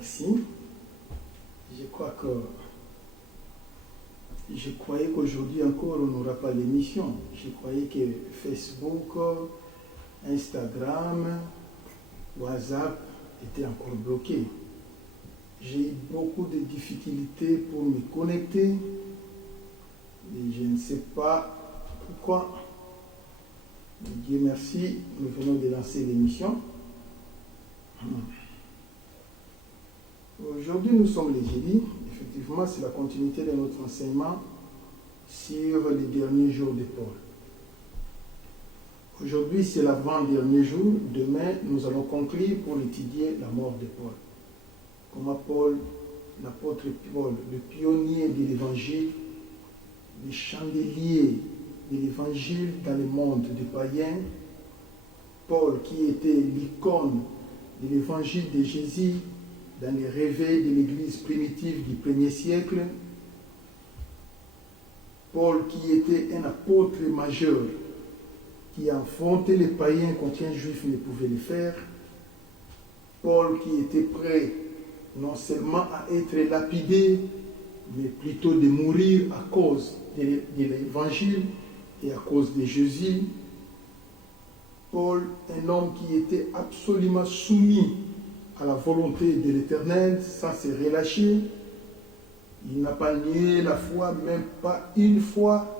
Merci. Je croyais qu'aujourd'hui encore on n'aura pas l'émission. Je croyais que Facebook, Instagram, WhatsApp étaient encore bloqués. J'ai eu beaucoup de difficultés pour me connecter et je ne sais pas pourquoi. Dieu merci, nous venons de lancer l'émission. Aujourd'hui, nous sommes les jeudis. Effectivement, c'est la continuité de notre enseignement sur les derniers jours de Paul. Aujourd'hui, c'est l'avant-dernier jour. Demain, nous allons conclure pour étudier la mort de Paul. Comment Paul, l'apôtre Paul, le pionnier de l'évangile, le chandelier de l'évangile dans le monde des païens, Paul qui était l'icône de l'évangile de Jésus dans les réveils de l'église primitive du 1er siècle, Paul qui était un apôtre majeur, qui a affronté les païens quand un juif ne pouvait le faire, Paul qui était prêt non seulement à être lapidé, mais plutôt de mourir à cause de l'évangile et à cause de Jésus. Paul, un homme qui était absolument soumis à la volonté de l'Éternel, sans se relâcher. Il n'a pas nié la foi, même pas une fois.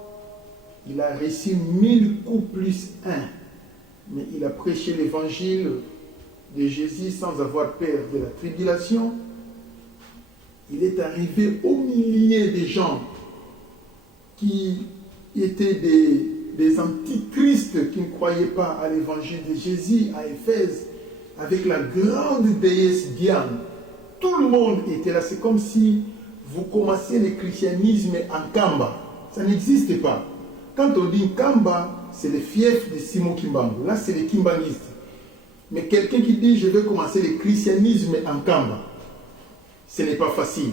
Il a reçu 1000 coups plus 1. Mais il a prêché l'évangile de Jésus sans avoir peur de la tribulation. Il est arrivé au milieu des gens qui étaient des antichristes qui ne croyaient pas à l'évangile de Jésus à Éphèse, avec la grande déesse Diane. Tout le monde était là. C'est comme si vous commencez le christianisme en Kamba. Ça n'existe pas. Quand on dit Kamba, c'est le fief de Simon Kimbangu. Là, c'est les Kimbanguistes. Mais quelqu'un qui dit, je vais commencer le christianisme en Kamba, ce n'est pas facile.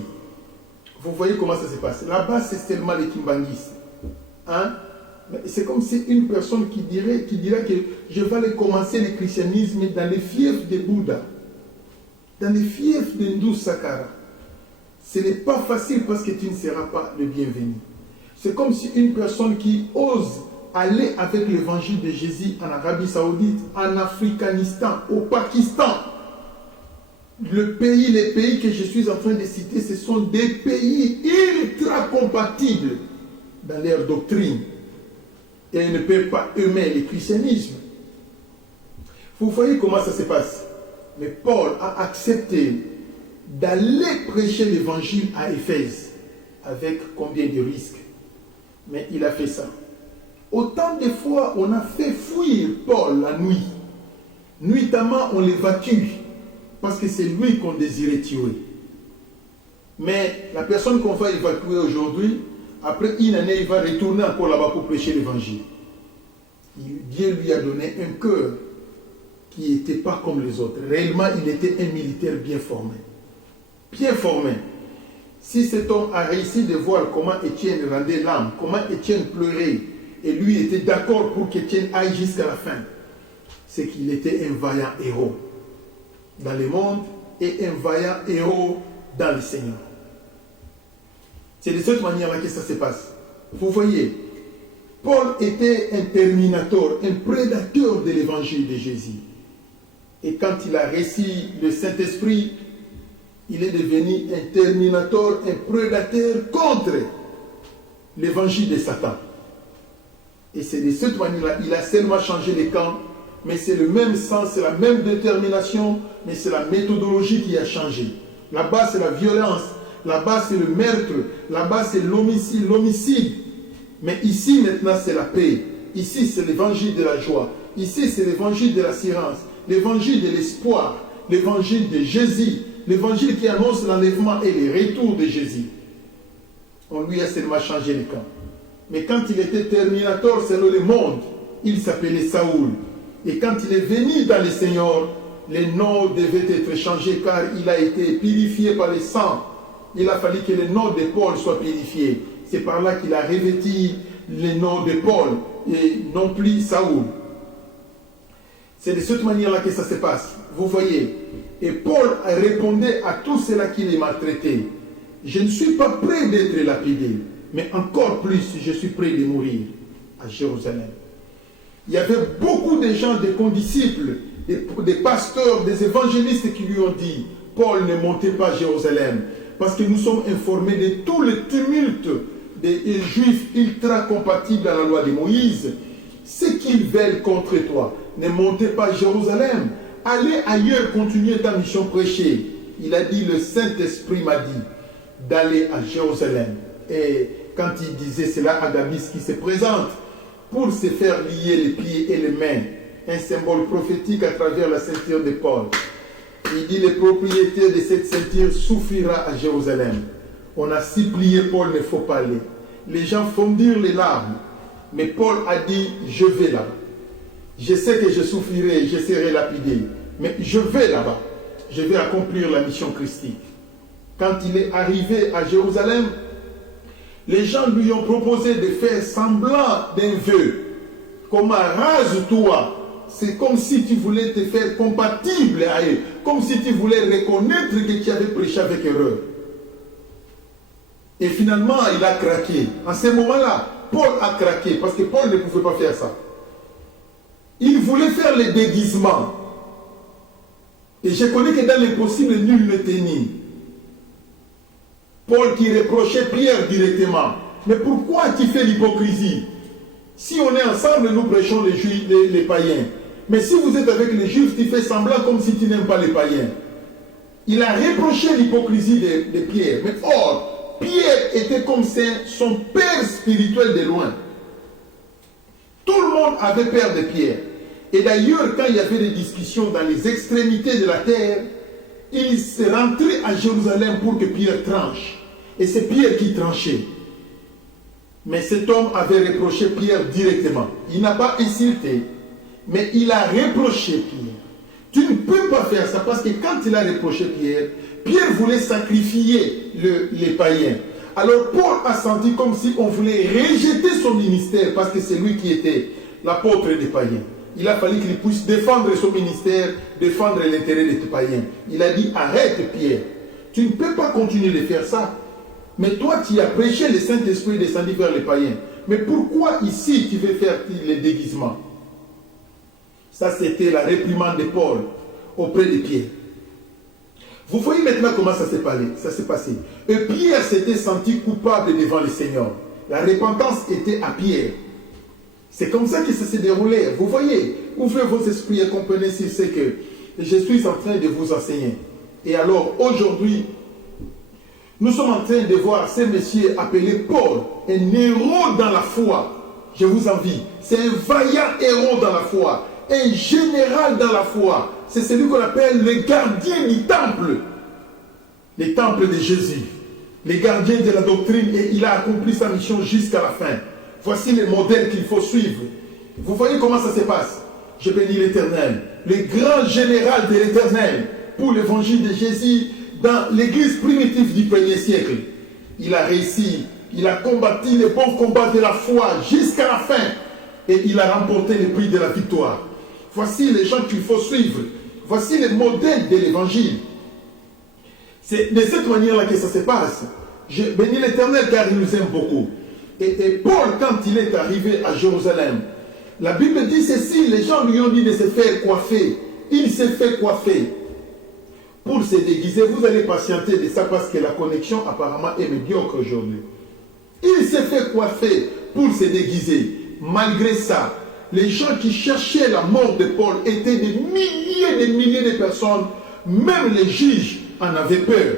Vous voyez comment ça se passe. Là-bas, c'est seulement les Kimbanguistes. Hein? C'est comme si une personne qui dirait que je vais aller commencer le christianisme dans les fiefs de Bouddha, dans les fiefs de Ndu Sakara. Ce n'est pas facile parce que tu ne seras pas le bienvenu. C'est comme si une personne qui ose aller avec l'évangile de Jésus en Arabie Saoudite, en Afghanistan, au Pakistan. Les pays que je suis en train de citer, ce sont des pays ultra compatibles dans leur doctrine. Et ils ne peuvent pas eux-mêmes le christianisme. Vous voyez comment ça se passe. Mais Paul a accepté d'aller prêcher l'évangile à Éphèse avec combien de risques. Mais il a fait ça. Autant de fois, on a fait fuir Paul la nuit. Nuitamment, on l'évacue parce que c'est lui qu'on désirait tuer. Mais la personne qu'on va évacuer aujourd'hui, après une année, il va retourner encore là-bas pour prêcher l'évangile. Dieu lui a donné un cœur qui n'était pas comme les autres. Réellement, il était un militaire bien formé. Bien formé. Si cet homme a réussi de voir comment Étienne rendait l'âme, comment Étienne pleurait, et lui était d'accord pour qu'Étienne aille jusqu'à la fin, c'est qu'il était un vaillant héros dans le monde et un vaillant héros dans le Seigneur. C'est de cette manière-là que ça se passe. Vous voyez, Paul était un terminateur, un prédateur de l'évangile de Jésus. Et quand il a reçu le Saint-Esprit, il est devenu un terminateur, un prédateur contre l'évangile de Satan. Et c'est de cette manière-là, il a seulement changé les camps, mais c'est le même sens, c'est la même détermination, mais c'est la méthodologie qui a changé. Là-bas, c'est la violence. Là-bas, c'est le meurtre. Là-bas, c'est l'homicide. Mais ici, maintenant, c'est la paix. Ici, c'est l'évangile de la joie. Ici, c'est l'évangile de l'assurance. L'évangile de l'espoir. L'évangile de Jésus. L'évangile qui annonce l'enlèvement et le retour de Jésus. On lui a seulement changé le camp. Mais quand il était terminateur selon le monde, il s'appelait Saoul. Et quand il est venu dans le Seigneur, le nom devait être changé car il a été purifié par le sang. Il a fallu que le nom de Paul soit purifié. C'est par là qu'il a revêtu le nom de Paul et non plus Saoul. C'est de cette manière-là que ça se passe. Vous voyez. Et Paul répondait à tous ceux-là qui les maltraitaient. Je ne suis pas prêt d'être lapidé, mais encore plus, je suis prêt de mourir à Jérusalem. Il y avait beaucoup de gens, des condisciples, des pasteurs, des évangélistes qui lui ont dit, Paul, ne montez pas à Jérusalem, parce que nous sommes informés de tout le tumulte des Juifs ultra compatibles à la loi de Moïse. Ce qu'ils veulent contre toi, ne montez pas à Jérusalem. Allez ailleurs, continuez ta mission, prêcher. Il a dit, le Saint-Esprit m'a dit d'aller à Jérusalem. Et quand il disait cela, Agabus qui se présente pour se faire lier les pieds et les mains, un symbole prophétique à travers la ceinture de Paul. Il dit, le propriétaire de cette ceinture souffrira à Jérusalem. On a supplié Paul, il ne faut pas aller. Les gens fondirent les larmes. Mais Paul a dit, je vais là-bas. Je sais que je souffrirai, je serai lapidé. Mais je vais là-bas. Je vais accomplir la mission christique. Quand il est arrivé à Jérusalem, les gens lui ont proposé de faire semblant d'un vœu. Comme rase-toi. C'est comme si tu voulais te faire compatible à eux. Comme si tu voulais reconnaître que tu avais prêché avec erreur. Et finalement, il a craqué. En ce moment-là, Paul a craqué parce que Paul ne pouvait pas faire ça. Il voulait faire le déguisement. Et je connais que dans les possibles, nul ne tenait. Paul qui reprochait Pierre directement. Mais pourquoi tu fais l'hypocrisie? Si on est ensemble, nous prêchons les Juifs, les païens. Mais si vous êtes avec les Juifs, tu fais semblant comme si tu n'aimes pas les païens. Il a reproché l'hypocrisie de Pierre. Mais or, Pierre était comme son père spirituel de loin. Tout le monde avait peur de Pierre. Et d'ailleurs, quand il y avait des discussions dans les extrémités de la terre, il s'est rentré à Jérusalem pour que Pierre tranche. Et c'est Pierre qui tranchait. Mais cet homme avait reproché Pierre directement. Il n'a pas insulté, mais il a reproché Pierre. Tu ne peux pas faire ça parce que quand il a reproché Pierre, Pierre voulait sacrifier les païens. Alors Paul a senti comme si on voulait rejeter son ministère parce que c'est lui qui était l'apôtre des païens. Il a fallu qu'il puisse défendre son ministère, défendre l'intérêt des païens. Il a dit, arrête Pierre, tu ne peux pas continuer de faire ça. Mais toi, tu as prêché, le Saint-Esprit descendu vers les païens. Mais pourquoi ici, tu veux faire les déguisements? Ça, c'était la réprimande de Paul auprès de Pierre. Vous voyez maintenant comment ça s'est passé. Et Pierre s'était senti coupable devant le Seigneur. La repentance était à Pierre. C'est comme ça que ça s'est déroulé. Vous voyez, ouvrez vos esprits et comprenez si c'est que je suis en train de vous enseigner. Et alors, aujourd'hui, nous sommes en train de voir ce monsieur appelé Paul, un héros dans la foi. Je vous envie. C'est un vaillant héros dans la foi, un général dans la foi. C'est celui qu'on appelle le gardien du temple. Le temple de Jésus. Le gardien de la doctrine. Et il a accompli sa mission jusqu'à la fin. Voici les modèles qu'il faut suivre. Vous voyez comment ça se passe. Je bénis l'Éternel. Le grand général de l'Éternel pour l'évangile de Jésus dans l'église primitive du 1er siècle. Il a réussi. Il a combattu le bon combat de la foi jusqu'à la fin. Et il a remporté le prix de la victoire. Voici les gens qu'il faut suivre. Voici les modèles de l'évangile. C'est de cette manière-là que ça se passe. Je bénis l'Éternel car il nous aime beaucoup. Et Paul, quand il est arrivé à Jérusalem, la Bible dit ceci, les gens lui ont dit de se faire coiffer. Il s'est fait coiffer. Pour se déguiser, vous allez patienter de ça parce que la connexion apparemment est médiocre aujourd'hui. Il s'est fait coiffer pour se déguiser. Malgré ça, les gens qui cherchaient la mort de Paul étaient des milliers de personnes. Même les juges en avaient peur.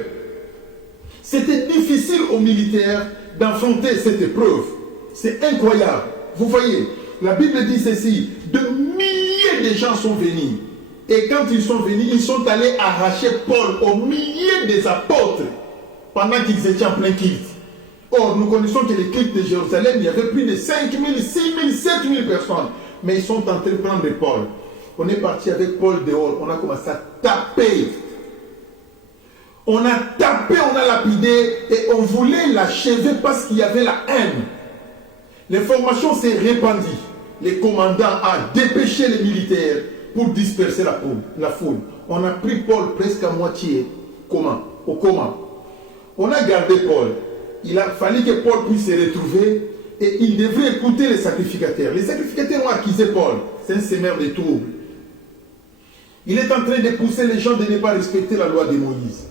C'était difficile aux militaires d'affronter cette épreuve. C'est incroyable. Vous voyez, la Bible dit ceci, de milliers de gens sont venus. Et quand ils sont venus, ils sont allés arracher Paul aux milliers des apôtres pendant qu'ils étaient en plein culte. Or, nous connaissons que les cultes de Jérusalem, il y avait plus de 5 000, 6 000, 7 000 personnes. Mais ils sont en train de prendre Paul. On est parti avec Paul dehors, on a commencé à taper. On a tapé, on a lapidé et on voulait l'achever parce qu'il y avait la haine. L'information s'est répandue. Le commandant a dépêché les militaires pour disperser la foule. On a pris Paul presque à moitié au coma. On a gardé Paul. Il a fallu que Paul puisse se retrouver et il devrait écouter les sacrificateurs. Les sacrificateurs ont accusé Paul. C'est un semeur de troubles. Il est en train de pousser les gens de ne pas respecter la loi de Moïse.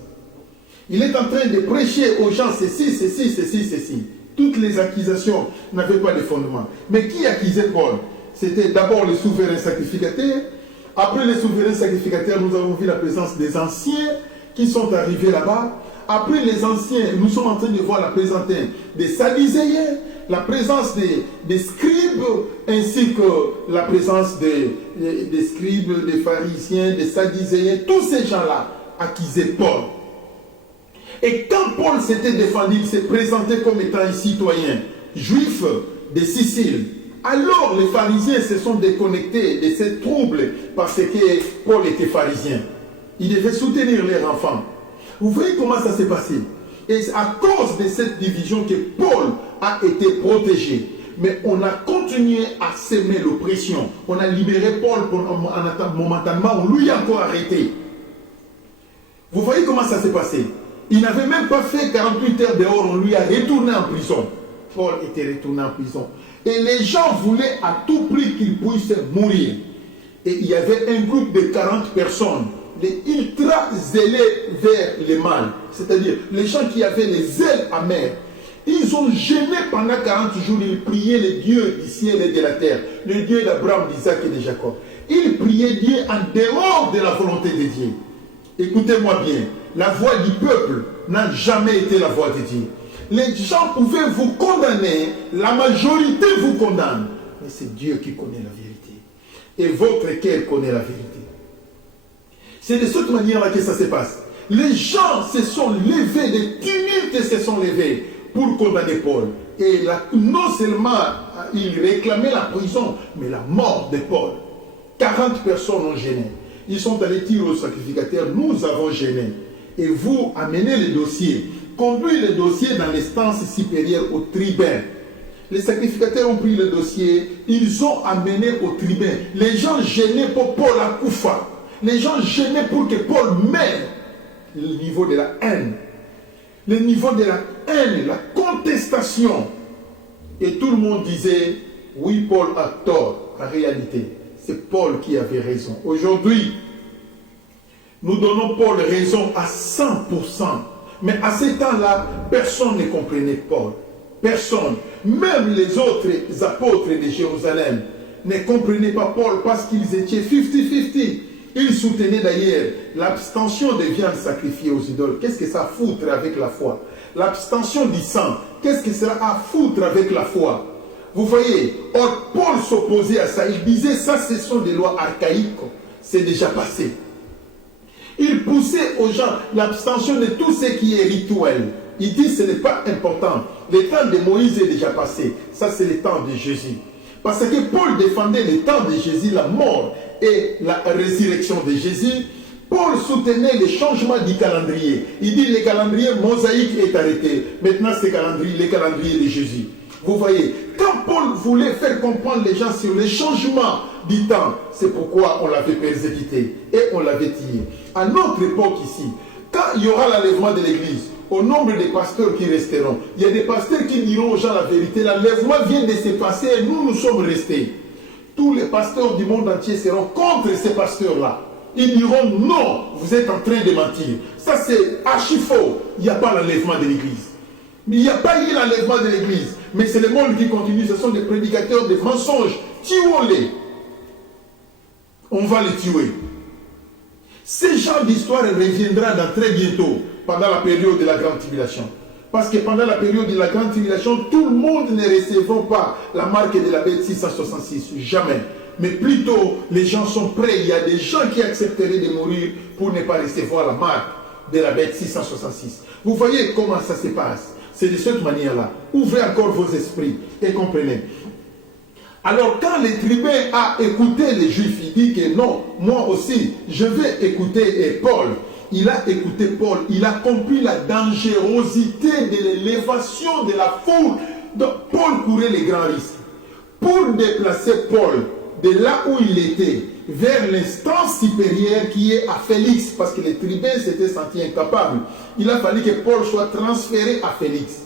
Il est en train de prêcher aux gens ceci, ceci, ceci, ceci. Toutes les accusations n'avaient pas de fondement. Mais qui accusait Paul? C'était d'abord les souverains sacrificateurs. Après les souverains sacrificateurs, nous avons vu la présence des anciens qui sont arrivés là-bas. Après les anciens, nous sommes en train de voir la présence des Sadducéens, la présence des scribes, ainsi que la présence des scribes, des pharisiens, des Sadducéens. Tous ces gens-là accusaient Paul. Et quand Paul s'était défendu, il s'est présenté comme étant un citoyen juif de Sicile. Alors les pharisiens se sont déconnectés de ces troubles parce que Paul était pharisien. Ils devaient soutenir leurs enfants. Vous voyez comment ça s'est passé? Et c'est à cause de cette division que Paul a été protégé. Mais on a continué à semer l'oppression. On a libéré Paul momentanément, on lui a encore arrêté. Vous voyez comment ça s'est passé? Il n'avait même pas fait 48 heures dehors, on lui a retourné en prison. Paul était retourné en prison. Et les gens voulaient à tout prix qu'il puisse mourir. Et il y avait un groupe de 40 personnes, les ultra zélés vers le mal. C'est-à-dire les gens qui avaient les ailes amères. Ils ont gêné pendant 40 jours, ils priaient le Dieu du ciel et de la terre, le Dieu d'Abraham, d'Isaac et de Jacob. Ils priaient Dieu en dehors de la volonté de Dieu. Écoutez-moi bien, la voix du peuple n'a jamais été la voix de Dieu. Les gens pouvaient vous condamner, la majorité vous condamne, mais c'est Dieu qui connaît la vérité. Et votre cœur connaît la vérité. C'est de cette manière-là que ça se passe. Les gens se sont levés, des tumultes se sont levés pour condamner Paul. Et non seulement ils réclamaient la prison, mais la mort de Paul. 40 personnes ont gêné. Ils sont allés tirer au sacrificateur, nous avons gêné. Et vous amenez le dossier, conduisez le dossier dans l'instance supérieure au tribun. Les sacrificateurs ont pris le dossier, ils ont amené au tribun. Les gens gênaient pour Paul à Koufa. Les gens gênaient pour que Paul meure. Le niveau de la haine. Le niveau de la haine, la contestation. Et tout le monde disait, oui, Paul a tort. En réalité, c'est Paul qui avait raison. Aujourd'hui, nous donnons Paul raison à 100%. Mais à ce temps-là, personne ne comprenait Paul. Personne. Même les autres apôtres de Jérusalem ne comprenaient pas Paul parce qu'ils étaient 50-50. Ils soutenaient d'ailleurs l'abstention des viandes sacrifiées aux idoles. Qu'est-ce que ça a à foutre avec la foi? L'abstention du sang, qu'est-ce que ça a à foutre avec la foi? Vous voyez, or Paul s'opposait à ça. Il disait, ça ce sont des lois archaïques. C'est déjà passé. Il poussait aux gens l'abstention de tout ce qui est rituel. Il dit, ce n'est pas important. Le temps de Moïse est déjà passé. Ça, c'est le temps de Jésus. Parce que Paul défendait le temps de Jésus, la mort et la résurrection de Jésus. Paul soutenait le changement du calendrier. Il dit, le calendrier mosaïque est arrêté. Maintenant, c'est le calendrier de Jésus. Vous voyez, quand Paul voulait faire comprendre les gens sur le changement du temps, c'est pourquoi on l'avait persécuté et on l'avait tué. À notre époque ici, quand il y aura l'enlèvement de l'église, au nombre de pasteurs qui resteront, il y a des pasteurs qui diront aux gens la vérité. L'enlèvement vient de se passer et nous sommes restés. Tous les pasteurs du monde entier seront contre ces pasteurs-là. Ils diront non, vous êtes en train de mentir. Ça c'est archi faux. Il n'y a pas l'enlèvement de l'église. Il n'y a pas eu l'enlèvement de l'église. Mais c'est le monde qui continue. Ce sont des prédicateurs de mensonges. Tuons-les. On va les tuer. Ce genre d'histoire reviendra dans très bientôt, pendant la période de la grande tribulation. Parce que pendant la période de la grande tribulation, tout le monde ne recevra pas la marque de la bête 666. Jamais. Mais plutôt, les gens sont prêts. Il y a des gens qui accepteraient de mourir pour ne pas recevoir la marque de la bête 666. Vous voyez comment ça se passe. C'est de cette manière-là. Ouvrez encore vos esprits et comprenez. Alors quand le tribun a écouté les Juifs, il dit que non, moi aussi, je vais écouter Paul. Il a écouté Paul, il a compris la dangerosité de l'élévation de la foule. Donc Paul courait les grands risques. Pour déplacer Paul de là où il était, vers l'instance supérieure qui est à Félix, parce que les tribuns s'étaient sentis incapables. Il a fallu que Paul soit transféré à Félix.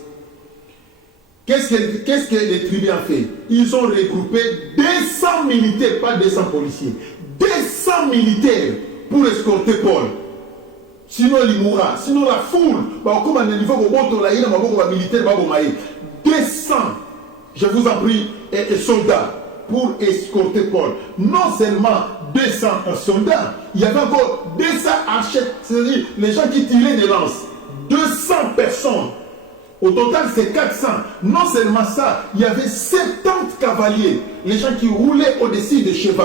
Qu'est-ce que les tribuns ont fait? Ils ont regroupé 200 militaires, pas 200 policiers, 200 militaires pour escorter Paul. Sinon il mourra. Sinon la foule, comme à niveau militaire, 200, je vous en prie, soldats pour escorter Paul. Non seulement 200 soldats, il y avait encore 200 archers, c'est-à-dire les gens qui tiraient des lances. 200 personnes. Au total, c'est 400. Non seulement ça, il y avait 70 cavaliers, les gens qui roulaient au-dessus des chevaux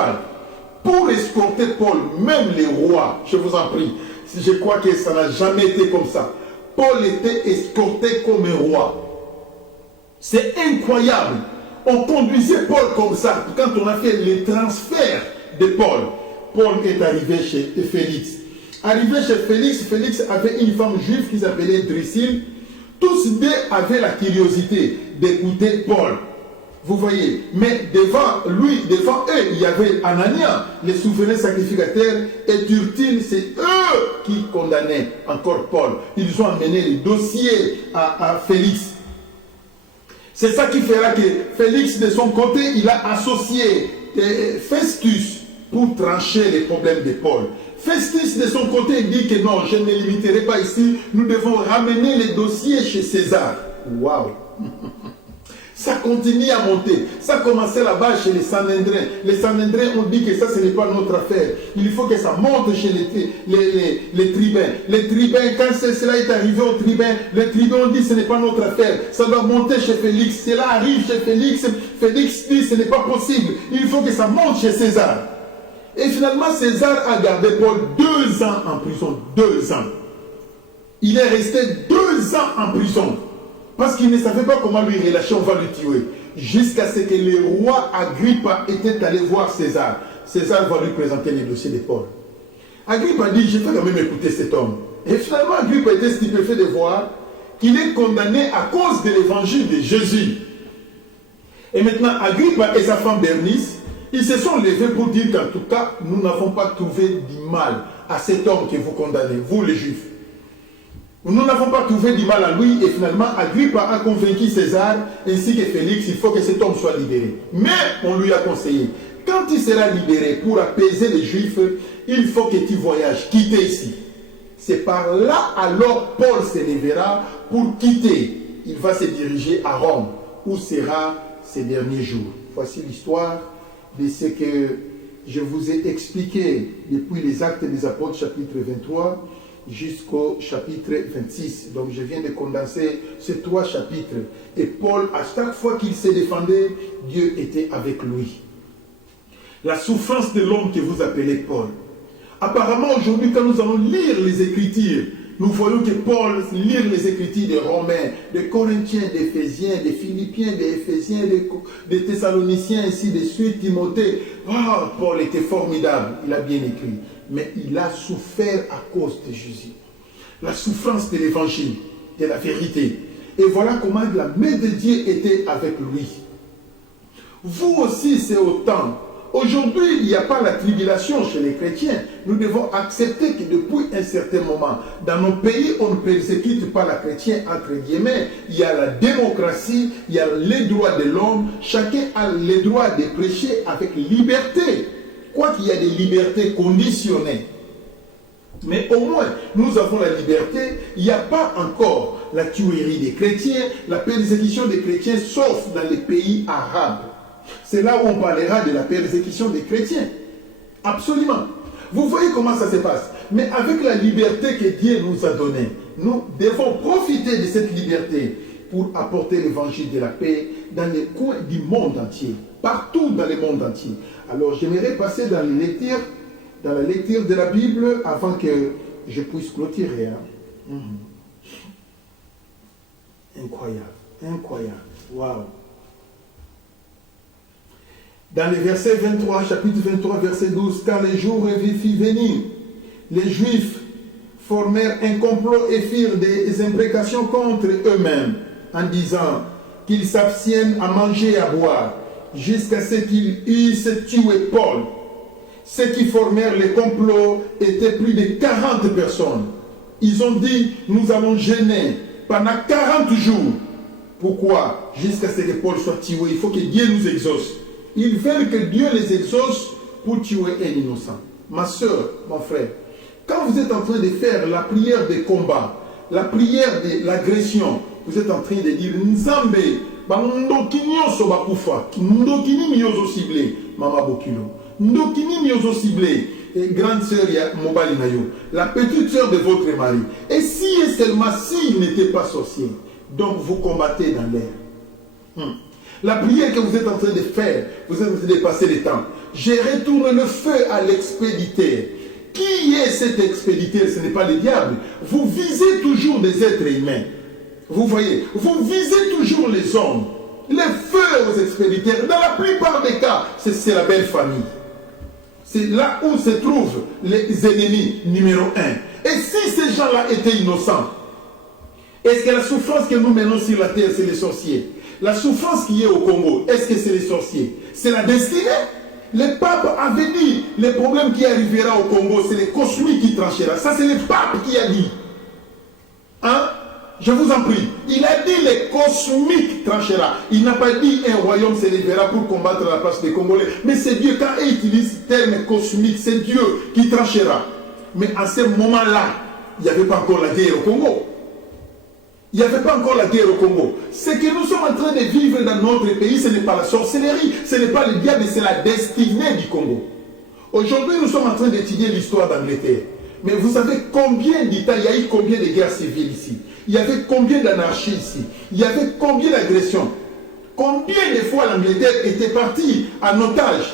pour escorter Paul, même les rois, je vous en prie. Je crois que ça n'a jamais été comme ça. Paul était escorté comme un roi. C'est incroyable. On conduisait Paul comme ça. Quand on a fait le transfert de Paul, Paul est arrivé chez Félix. Arrivé chez Félix, Félix avait une femme juive qui s'appelait Drusille. Tous deux avaient la curiosité d'écouter Paul. Vous voyez, mais devant eux, il y avait Anania, les souverains sacrificateurs, et Turtile, c'est eux qui condamnaient encore Paul. Ils ont amené le dossier à Félix. C'est ça qui fera que Félix, de son côté, il a associé Festus pour trancher les problèmes de Paul. Festus, de son côté, dit que non, je ne me limiterai pas ici, nous devons ramener les dossiers chez César. Waouh! Ça continue à monter. Ça commençait là-bas chez les Sanhédrins. Les Sanhédrins ont dit que ça, ce n'est pas notre affaire. Il faut que ça monte chez les tribuns. Les tribuns, quand cela est arrivé aux tribuns, les tribuns ont dit que ce n'est pas notre affaire. Ça doit monter chez Félix. Cela arrive chez Félix. Félix dit que ce n'est pas possible. Il faut que ça monte chez César. Et finalement, César a gardé Paul 2 ans en prison. 2 ans. Il est resté 2 ans en prison. Parce qu'il ne savait pas comment lui relâcher, on va le tuer. Jusqu'à ce que le roi Agrippa était allé voir César. César va lui présenter les dossiers de Paul. Agrippa dit, je vais quand même écouter cet homme. Et finalement, Agrippa était stupéfait de voir qu'il est condamné à cause de l'évangile de Jésus. Et maintenant, Agrippa et sa femme Bernice, ils se sont levés pour dire qu'en tout cas, nous n'avons pas trouvé du mal à cet homme que vous condamnez, vous les Juifs. Nous n'avons pas trouvé du mal à lui et finalement Agrippa a convaincu César ainsi que Félix, il faut que cet homme soit libéré. Mais on lui a conseillé, quand il sera libéré pour apaiser les Juifs, il faut que tu voyages, quitter ici. C'est par là alors Paul se lèvera pour quitter. Il va se diriger à Rome, où sera ses derniers jours. Voici l'histoire de ce que je vous ai expliqué depuis les Actes des Apôtres chapitre 23 jusqu'au chapitre 26. Donc je viens de condenser ces 3 chapitres. Et Paul, à chaque fois qu'il se défendait, Dieu était avec lui. La souffrance de l'homme que vous appelez Paul. Apparemment aujourd'hui, quand nous allons lire les Écritures, nous voyons que Paul lit les Écritures des Romains, des Corinthiens, d'Éphésiens, des Philippiens, des Éphésiens, des Thessaloniciens, ainsi de suite, Timothée. Oh, Paul était formidable, il a bien écrit. Mais il a souffert à cause de Jésus. La souffrance de l'évangile, de la vérité. Et voilà comment la main de Dieu était avec lui. Vous aussi, c'est autant. Aujourd'hui, il n'y a pas la tribulation chez les chrétiens. Nous devons accepter que depuis un certain moment, dans nos pays, on ne persécute pas la chrétien, entre guillemets. Il y a la démocratie, il y a les droits de l'homme. Chacun a le droit de prêcher avec liberté. Quoiqu'il y a des libertés conditionnées. Mais au moins, nous avons la liberté. Il n'y a pas encore la tuerie des chrétiens, la persécution des chrétiens, sauf dans les pays arabes. C'est là où on parlera de la persécution des chrétiens. Absolument. Vous voyez comment ça se passe. Mais avec la liberté que Dieu nous a donnée, nous devons profiter de cette liberté pour apporter l'évangile de la paix dans les coins du monde entier. Partout dans le monde entier. Alors j'aimerais passer dans la lecture de la Bible avant que je puisse clôturer. Incroyable. Incroyable. Waouh. Dans le verset 23, chapitre 23, verset 12, car les jours fit venir, les Juifs formèrent un complot et firent des imprécations contre eux-mêmes, en disant qu'ils s'abstiennent à manger et à boire, jusqu'à ce qu'ils eussent tué Paul. ceux qui formèrent les complots étaient plus de 40 personnes. Ils ont dit, nous allons jeûner pendant 40 jours. Pourquoi? Jusqu'à ce que Paul soit tué. Il faut que Dieu nous exauce. Ils veulent que Dieu les exauce pour tuer un innocent. Ma soeur, mon frère, quand vous êtes en train de faire la prière des combats, la prière de l'agression, vous êtes en train de dire Nzambe, ndokini nyonso bakufa, ndokini miozo ciblé, Mama Bokilo, ndokini miozo ciblé, grande sœur ya Mobali Nayo, la petite sœur de votre mari. Et si et seulement s'il n'était pas sorcier, donc vous combattez dans l'air. La prière que vous êtes en train de faire, vous êtes en train de passer le temps. Je retourne le feu à l'expéditeur. Qui est cet expéditeur? Ce n'est pas le diable. Vous visez toujours des êtres humains. Vous voyez, vous visez toujours les hommes. Les feux aux expéditeurs, dans la plupart des cas, c'est la belle famille. C'est là où se trouvent les ennemis numéro 1. Et si ces gens-là étaient innocents, est-ce que la souffrance que nous menons sur la terre, c'est les sorciers? La souffrance qui est au Congo, est-ce que c'est les sorciers? C'est la destinée. Le pape avait dit, le problème qui arrivera au Congo, c'est les cosmiques qui tranchera. Ça, c'est le pape qui a dit. Hein? Je vous en prie. Il a dit les cosmiques tranchera. Il n'a pas dit un royaume se lèvera pour combattre la place des Congolais. Mais c'est Dieu, quand il utilise le terme cosmique, c'est Dieu qui tranchera. Mais à ce moment-là, il n'y avait pas encore la guerre au Congo. Il n'y avait pas encore la guerre au Congo. Ce que nous sommes en train de vivre dans notre pays, ce n'est pas la sorcellerie, ce n'est pas le diable, c'est la destinée du Congo. Aujourd'hui, nous sommes en train d'étudier l'histoire d'Angleterre. Mais vous savez combien d'États, il y a eu combien de guerres civiles ici? Il y avait combien d'anarchie ici? Il y avait combien d'agressions? Combien de fois l'Angleterre était partie en otage?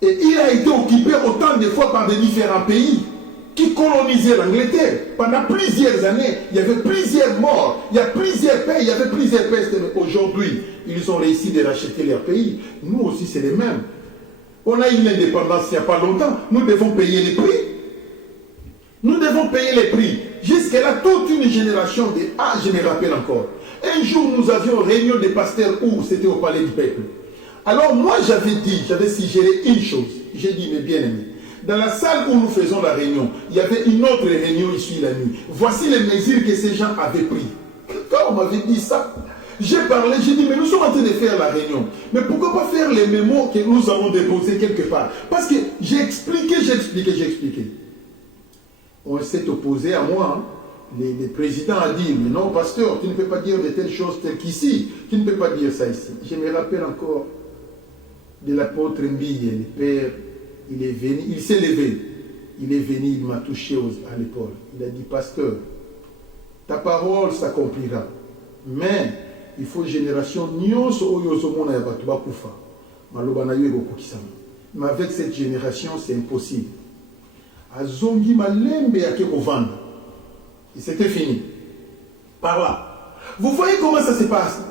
Et il a été occupé autant de fois par des différents pays qui colonisaient l'Angleterre. Pendant plusieurs années, il y avait plusieurs morts, il y a plusieurs pays, il y avait plusieurs pestes. Mais aujourd'hui, ils ont réussi de racheter leur pays. Nous aussi, c'est les mêmes. On a eu l'indépendance il n'y a pas longtemps. Nous devons payer les prix. Nous devons payer les prix. Jusque-là, toute une génération de... Ah, je me rappelle encore. Un jour, nous avions une réunion des pasteurs où c'était au Palais du Peuple. Alors moi, j'avais suggéré une chose. J'ai dit, mes bien-aimés, dans la salle où nous faisons la réunion, il y avait une autre réunion ici la nuit. Voici les mesures que ces gens avaient prises. Quand on m'avait dit ça, j'ai parlé, j'ai dit, mais nous sommes en train de faire la réunion. Mais pourquoi pas faire les mémos que nous avons déposés quelque part? Parce que j'ai expliqué. On s'est opposé à moi. Hein. Le président a dit, mais non, pasteur, tu ne peux pas dire de telles choses telles qu'ici. Tu ne peux pas dire ça ici. Je me rappelle encore de l'apôtre Mbille, le père. Il est venu, il s'est levé. Il est venu, il m'a touché à l'épaule. Il a dit, pasteur, ta parole s'accomplira. Mais il faut génération nyonso oyozomona ya batu bakufa. Maloba na yo ekokokisama. Mais avec cette génération, c'est impossible. Azongi malembe yake kovanda. Et c'était fini. Par là. Vous voyez comment ça se passe?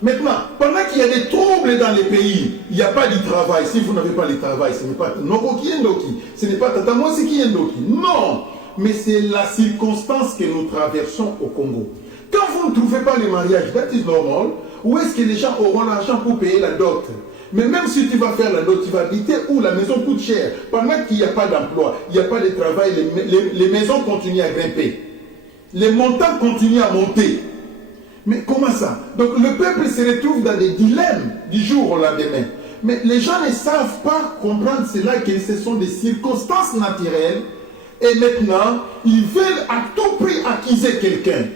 Maintenant, pendant qu'il y a des troubles dans les pays, il n'y a pas de travail. Si vous n'avez pas de travail, ce n'est pas Nogoki Endoki, ce n'est pas Tatamosiki Endoki. Non, mais c'est la circonstance que nous traversons au Congo. Quand vous ne trouvez pas le mariage, that is normal, où est-ce que les gens auront l'argent pour payer la dot? Mais même si tu vas faire la dot, tu vas habiter où la maison coûte cher. Pendant qu'il n'y a pas d'emploi, il n'y a pas de travail, les maisons continuent à grimper. Les montants continuent à monter. Mais comment ça? Donc le peuple se retrouve dans des dilemmes du jour au lendemain. Mais les gens ne savent pas comprendre cela, que ce sont des circonstances naturelles. Et maintenant, ils veulent à tout prix accuser quelqu'un.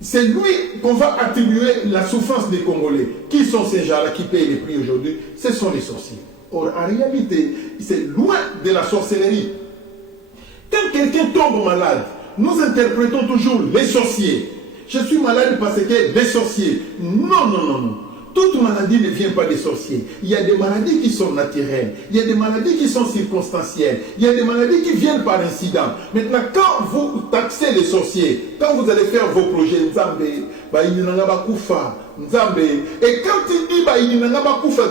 C'est lui qu'on va attribuer la souffrance des Congolais. Qui sont ces gens-là qui payent les prix aujourd'hui? Ce sont les sorciers. Or, en réalité, c'est loin de la sorcellerie. Quand quelqu'un tombe malade, nous interprétons toujours les sorciers. Je suis malade parce que les sorciers. Non, non, non, non. Toute maladie ne vient pas des sorciers. Il y a des maladies qui sont naturelles. Il y a des maladies qui sont circonstancielles. Il y a des maladies qui viennent par incident. Maintenant, quand vous taxez les sorciers, quand vous allez faire vos projets, Nzambe, Nzambe, et quand tu dis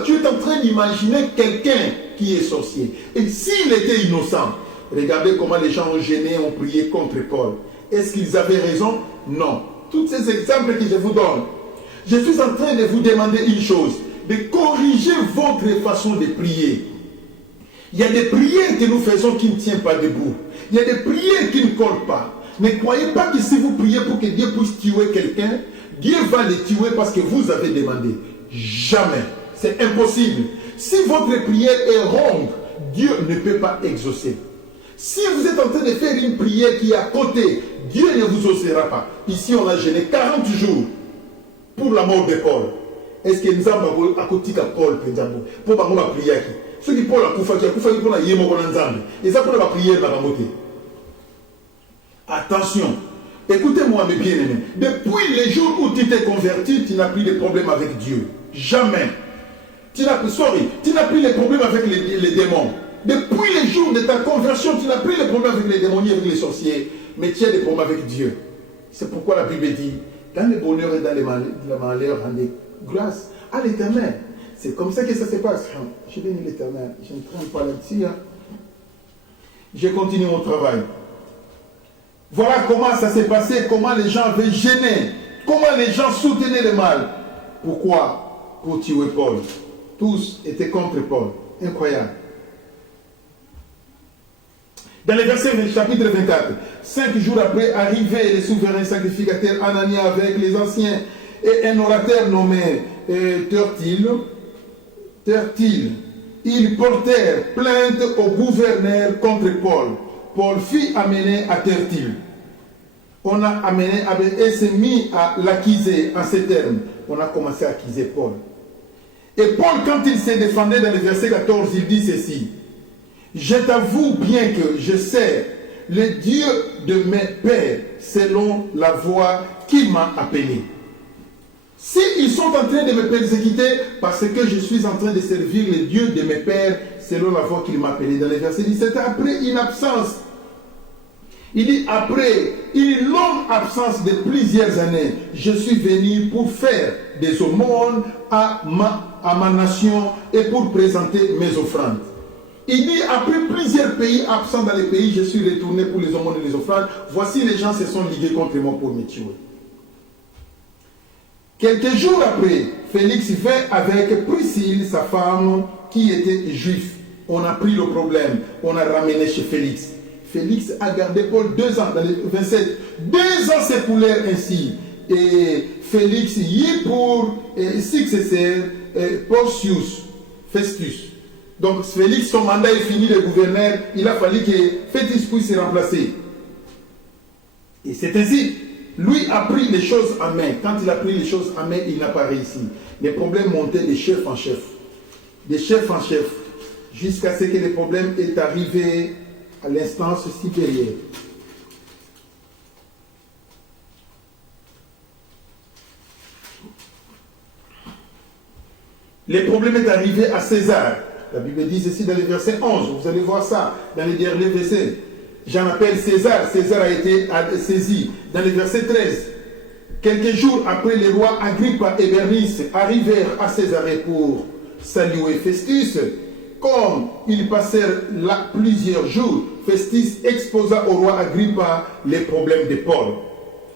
tu es en train d'imaginer quelqu'un qui est sorcier. Et s'il était innocent, regardez comment les gens ont gêné, ont prié contre Paul. Est-ce qu'ils avaient raison? Non. Tous ces exemples que je vous donne, je suis en train de vous demander une chose, de corriger votre façon de prier. Il y a des prières que nous faisons qui ne tiennent pas debout. Il y a des prières qui ne collent pas. Ne croyez pas que si vous priez pour que Dieu puisse tuer quelqu'un, Dieu va le tuer parce que vous avez demandé. Jamais. C'est impossible. Si votre prière est ronde, Dieu ne peut pas exaucer. Si vous êtes en train de faire une prière qui est à côté, Dieu ne vous exaucera pas. Ici, on a jeûné 40 jours pour la mort de Paul. Est-ce que nous avons à côté de Paul pour la prière? Ceux qui Paul a fait, pour la yémo ensemble. Et ça pour la prière dans la montée. Attention. Écoutez-moi, mes bien-aimés. Depuis les jours où tu t'es converti, tu n'as plus de problème avec Dieu. Jamais. Tu n'as plus de problème avec les démons. Depuis les jours de ta conversion, tu n'as plus de problème avec les démonies, avec les sorciers, mais tu as des problèmes avec Dieu. C'est pourquoi la Bible dit, dans le bonheur et dans le malheur, rendez grâce à l'Éternel. C'est comme ça que ça se passe. Je bénis l'Éternel. Je ne traîne pas là-dessus. Je continue mon travail. Voilà comment ça s'est passé, comment les gens avaient gêné, comment les gens soutenaient le mal. Pourquoi? Pour tuer Paul. Tous étaient contre Paul. Incroyable. Dans le verset chapitre 24, 5 jours après, arrivaient les souverains sacrificateurs Anania avec les anciens et un orateur nommé Tertille. Ils portèrent plainte au gouverneur contre Paul. Paul fut amené à Tertille. On a amené et s'est mis à l'accuser en ces termes. On a commencé à accuser Paul. Et Paul, quand il s'est défendu dans le verset 14, il dit ceci. Je t'avoue bien que je sais le Dieu de mes pères selon la voie qu'il m'a appelé. S'ils sont en train de me persécuter parce que je suis en train de servir le Dieu de mes pères selon la voie qu'il m'a appelé. Dans le verset 17, après une absence, il dit après une longue absence de plusieurs années, je suis venu pour faire des aumônes à ma nation et pour présenter mes offrandes. Il dit, après plusieurs pays absents dans les pays, je suis retourné pour les aumônes et les offrandes. Voici les gens se sont ligués contre moi pour me tuer. Quelques jours après, Félix vint avec Priscille, sa femme, qui était juif. On a pris le problème, on a ramené chez Félix. Félix a gardé Paul 2 ans, dans les 27. 2 ans s'écoulèrent ainsi. Et Félix y est pour successeur Porcius Festus. Donc Félix, son mandat est fini de gouverneur, il a fallu que Festus puisse se remplacer. Et c'est ainsi, lui a pris les choses en main. Quand il a pris les choses en main, il n'a pas réussi. Les problèmes montaient de chef en chef. De chef en chef. Jusqu'à ce que le problème est arrivé à l'instance supérieure. Le problème est arrivé à César. La Bible dit ceci dans le verset 11. Vous allez voir ça dans les derniers versets. J'en appelle César. César a été saisi. Dans le verset 13. Quelques jours après, les rois Agrippa et Bernice arrivèrent à Césarée pour saluer Festus. Comme ils passèrent là plusieurs jours, Festus exposa au roi Agrippa les problèmes de Paul.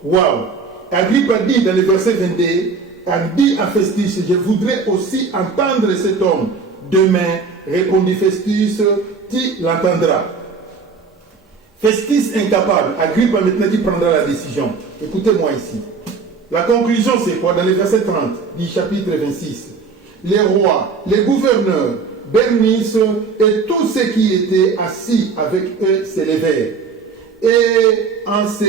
Waouh! Agrippa dit dans le verset 22, dit à Festus, je voudrais aussi entendre cet homme. Demain, répondit Festus, tu l'entendras. Festus incapable, Agrippa maintenant qui prendra la décision. Écoutez-moi ici. La conclusion c'est quoi? Dans le verset 30 du chapitre 26. Les rois, les gouverneurs, Bernice et tous ceux qui étaient assis avec eux se levèrent. Et en se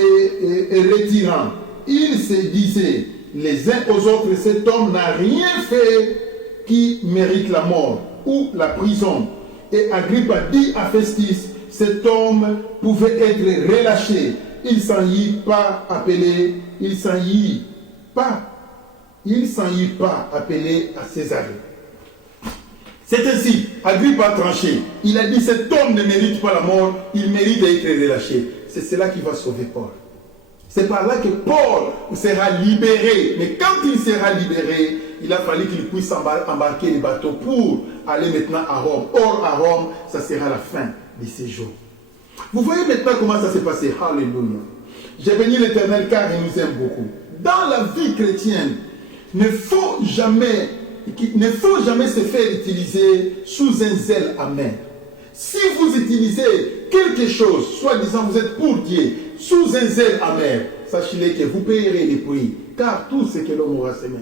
retirant, ils se disaient les uns aux autres, cet homme n'a rien fait qui mérite la mort ou la prison. Et Agrippa dit à Festus, cet homme pouvait être relâché. Il s'en y pas appelé, il s'en y pas appelé à Césarée. C'est ainsi, Agrippa a tranché. Il a dit, cet homme ne mérite pas la mort, il mérite d'être relâché. C'est cela qui va sauver Paul. C'est par là que Paul sera libéré. Mais quand il sera libéré, il a fallu qu'il puisse embarquer les bateaux pour aller maintenant à Rome. Or, à Rome, ça sera la fin de ces jours. Vous voyez maintenant comment ça s'est passé. Alléluia. J'ai béni l'Éternel car il nous aime beaucoup. Dans la vie chrétienne, il ne faut jamais se faire utiliser sous un zèle amer. Si vous utilisez quelque chose, soi-disant vous êtes pour Dieu, sous un zèle amer, sachez que vous payerez les prix, car tout ce que l'homme aura semé,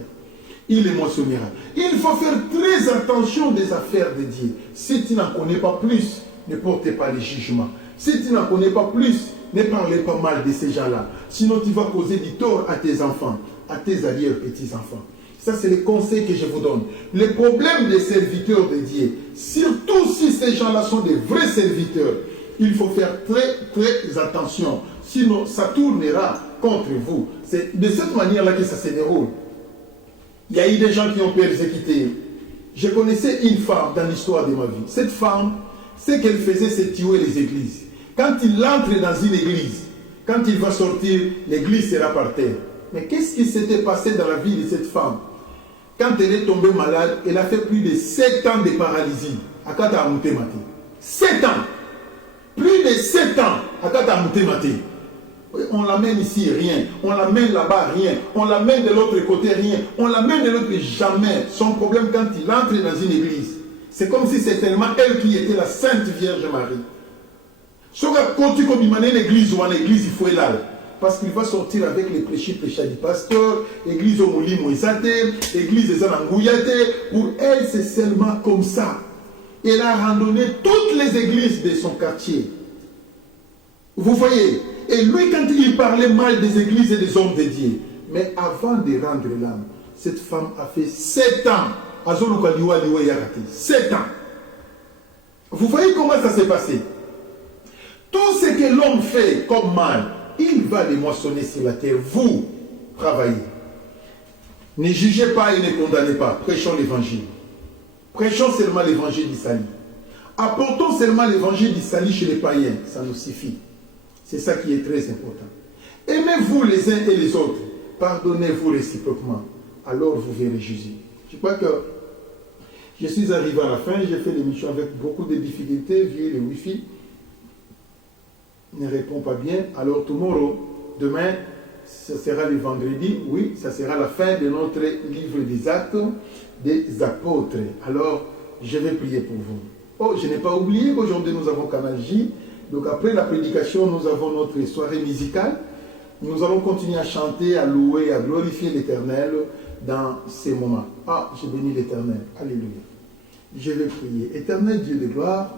il est moissonnera. Il faut faire très attention des affaires de Dieu. Si tu n'en connais pas plus, ne portez pas les jugements. Si tu n'en connais pas plus, ne parlez pas mal de ces gens-là. Sinon, tu vas causer du tort à tes enfants, à tes arrière-petits-enfants. Ça, c'est les conseils que je vous donne. Les problèmes des serviteurs de Dieu, surtout si ces gens-là sont des vrais serviteurs, il faut faire très, très attention. Sinon, ça tournera contre vous. C'est de cette manière-là que ça se déroule. Il y a eu des gens qui ont persécuté. Je connaissais une femme dans l'histoire de ma vie. Cette femme, ce qu'elle faisait, c'est tuer les églises. Quand il entre dans une église, quand il va sortir, l'église sera par terre. Mais qu'est-ce qui s'était passé dans la vie de cette femme? Quand elle est tombée malade, elle a fait plus de 7 ans de paralysie. À Kata Amouté Maté. 7 ans. Plus de 7 ans à Kata Amouté Maté. On l'amène ici, rien. On l'amène là-bas, rien. On l'amène de l'autre côté, rien. On l'amène de l'autre, jamais. Son problème, quand il entre dans une église, c'est comme si c'était tellement elle qui était la Sainte Vierge Marie. Quand tu comme l'église ou en église, il faut y aller. Parce qu'il va sortir avec les péchés du pasteur, église au Mouli Moïsate, église des Anangouyate. Pour elle, c'est seulement comme ça. Elle a randonné toutes les églises de son quartier. Vous voyez? Et lui, quand il parlait mal des églises et des hommes de Dieu, mais avant de rendre l'âme, cette femme a fait 7 ans. 7 ans. Vous voyez comment ça s'est passé? Tout ce que l'homme fait comme mal, il va les moissonner sur la terre. Vous, travaillez. Ne jugez pas et ne condamnez pas. Prêchons l'évangile. Prêchons seulement l'évangile du salut. Apportons seulement l'évangile du salut chez les païens. Ça nous suffit. C'est ça qui est très important. Aimez-vous les uns et les autres. Pardonnez-vous réciproquement. Alors vous verrez Jésus. Je crois que je suis arrivé à la fin. J'ai fait l'émission avec beaucoup de difficultés via le Wi-Fi. Ne répond pas bien. Alors demain, ce sera le vendredi. Oui, ça sera la fin de notre livre des Actes des Apôtres. Alors, je vais prier pour vous. Oh, je n'ai pas oublié qu'aujourd'hui nous avons Canal J. Donc après la prédication, nous avons notre soirée musicale. Nous allons continuer à chanter, à louer, à glorifier l'Éternel dans ces moments. Ah, je bénis l'Éternel. Alléluia. Je vais prier. Éternel Dieu de gloire,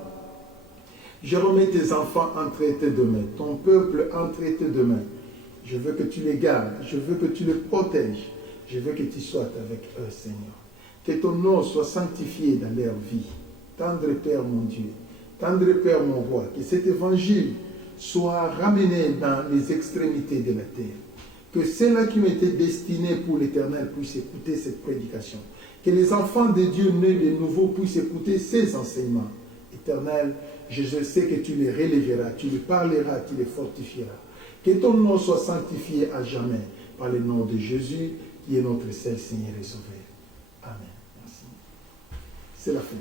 je remets tes enfants entre tes deux mains, ton peuple entre tes deux mains. Je veux que tu les gardes, je veux que tu les protèges, je veux que tu sois avec eux, Seigneur. Que ton nom soit sanctifié dans leur vie. Tendre Père mon Dieu, tendre Père mon roi, que cet évangile soit ramené dans les extrémités de la terre. Que ceux-là qui ont été destinés pour l'Éternel puissent écouter cette prédication. Que les enfants de Dieu nés de nouveau puissent écouter ces enseignements. Éternel, je sais que tu les relèveras, tu les parleras, tu les fortifieras. Que ton nom soit sanctifié à jamais par le nom de Jésus, qui est notre seul Seigneur et Sauveur. Amen. Merci. C'est la fin.